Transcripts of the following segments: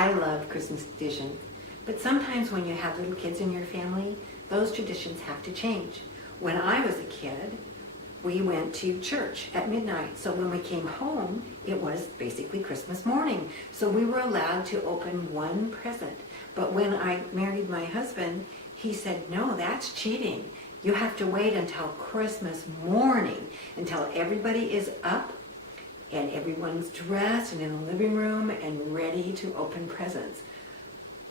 I love Christmas traditions, but sometimes when you have little kids in your family, those traditions have to change. When I was a kid, we went to church at midnight. So when we came home, it was basically Christmas morning. So we were allowed to open one present. But when I married my husband, he said, no, that's cheating. You have to wait until Christmas morning, until everybody is up and everyone's dressed and in the living room and ready to open presents.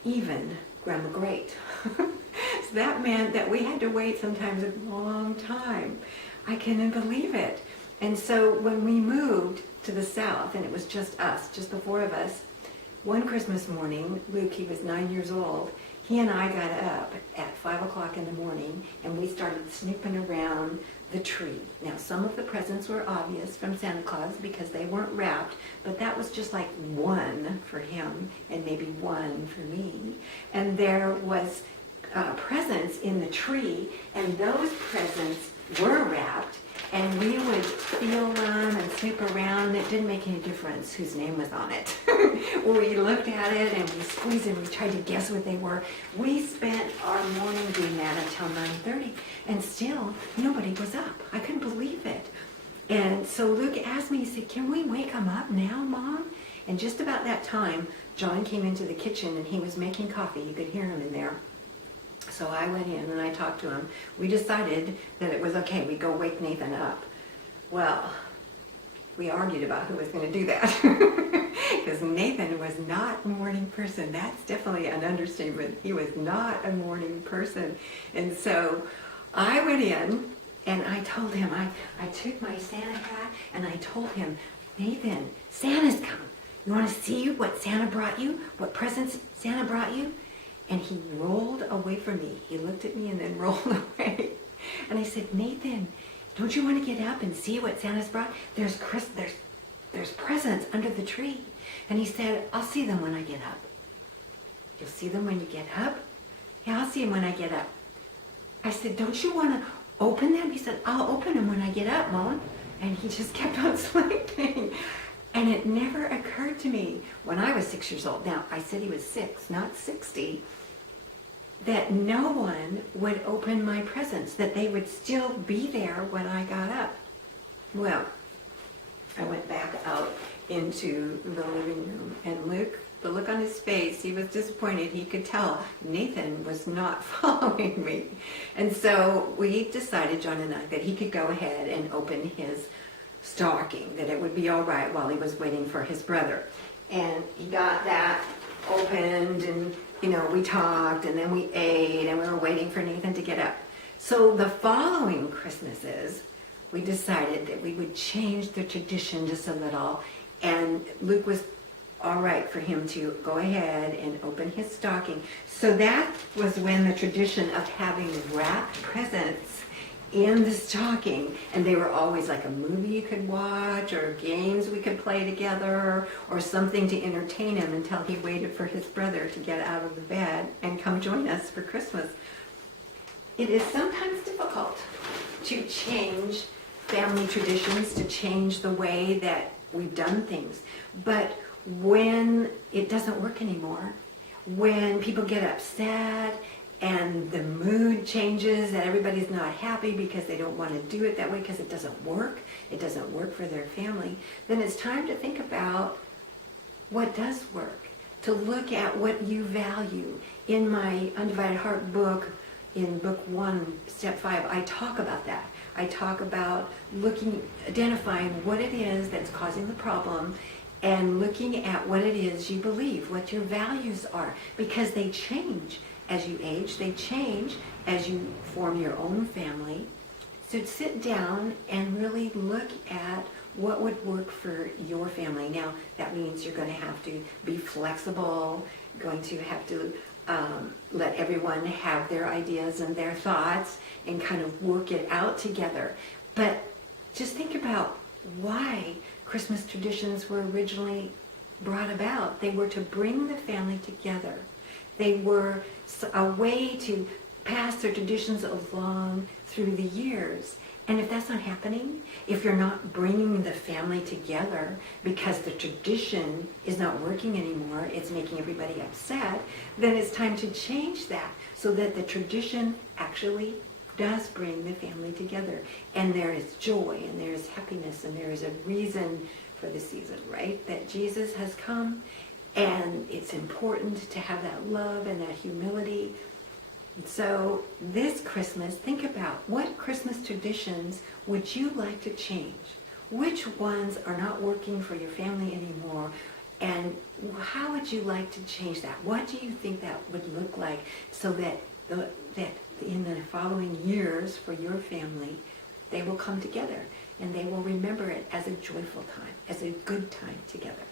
Even Grandma Great. So that meant that we had to wait sometimes a long time. I couldn't believe it. And so when we moved to the South, and it was just us, just the four of us, one Christmas morning, Luke, he was 9 years old, he and I got up at 5 o'clock in the morning and we started snooping around the tree. Now, some of the presents were obvious from Santa Claus because they weren't wrapped, but that was just like one for him and maybe one for me. And there was presents in the tree, and those presents were wrapped, and we would feel them and snoop around. It didn't make any difference whose name was on it. We looked at it and we squeezed it and we tried to guess what they were. We spent our morning doing that until 9:30, and still nobody was up. I couldn't believe it. And so Luke asked me, he said, can we wake them up now, Mom? And just about that time, John came into the kitchen and he was making coffee. You could hear him in there. So I went in and I talked to him. We decided that it was okay, we'd go wake Nathan up. Well, we argued about who was going to do that. Because Nathan was not a morning person. That's definitely an understatement. He was not a morning person. And so I went in and I told him, I took my Santa hat and I told him, Nathan, Santa's come. You want to see what Santa brought you? What presents Santa brought you? And he rolled away from me. He looked at me and then rolled away. And I said, Nathan, don't you want to get up and see what Santa's brought? There's presents under the tree. And he said, I'll see them when I get up. You'll see them when you get up? Yeah, I'll see them when I get up. I said, don't you want to open them? He said, I'll open them when I get up, Mom. And he just kept on sleeping. And it never occurred to me when I was 6 years old. Now, I said he was 6, not 60. That no one would open my presents, that they would still be there when I got up. Well, I went back out into the living room, and Luke, the look on his face, he was disappointed. He could tell Nathan was not following me. And so we decided, John and I, that he could go ahead and open his stocking, that it would be all right while he was waiting for his brother. And he got that opened, and we talked, and then we ate, and we were waiting for Nathan to get up. So the following Christmases, we decided that we would change the tradition just a little, and Luke was all right for him to go ahead and open his stocking. So that was when the tradition of having wrapped presents in the stocking, and they were always like a movie you could watch, or games we could play together, or something to entertain him until he waited for his brother to get out of the bed and come join us for Christmas. It is sometimes difficult to change family traditions, to change the way that we've done things, but when it doesn't work anymore, when people get upset and the mood changes, that everybody's not happy because they don't want to do it that way because it doesn't work for their family, then it's time to think about what does work, to look at what you value. In my Undivided Heart book, in book 1, step 5, I talk about that. I talk about identifying what it is that's causing the problem, and looking at what it is you believe, what your values are, because they change as you age, they change as you form your own family. So sit down and really look at what would work for your family. Now, that means you're going to have to be flexible, going to have to let everyone have their ideas and their thoughts and kind of work it out together. But just think about why Christmas traditions were originally brought about. They were to bring the family together. They were a way to pass their traditions along through the years. And if that's not happening, if you're not bringing the family together because the tradition is not working anymore, it's making everybody upset, then it's time to change that so that the tradition actually does bring the family together. And there is joy, and there is happiness, and there is a reason for the season, right? That Jesus has come, and it's important to have that love and that humility. So this Christmas, think about what Christmas traditions would you like to change? Which ones are not working for your family anymore? And how would you like to change that? What do you think that would look like so that in the following years for your family, they will come together and they will remember it as a joyful time, as a good time together.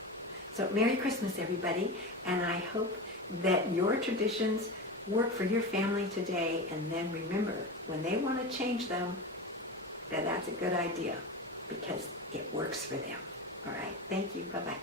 So Merry Christmas, everybody, and I hope that your traditions work for your family today, and then remember, when they want to change them, that's a good idea because it works for them. All right, thank you, bye-bye.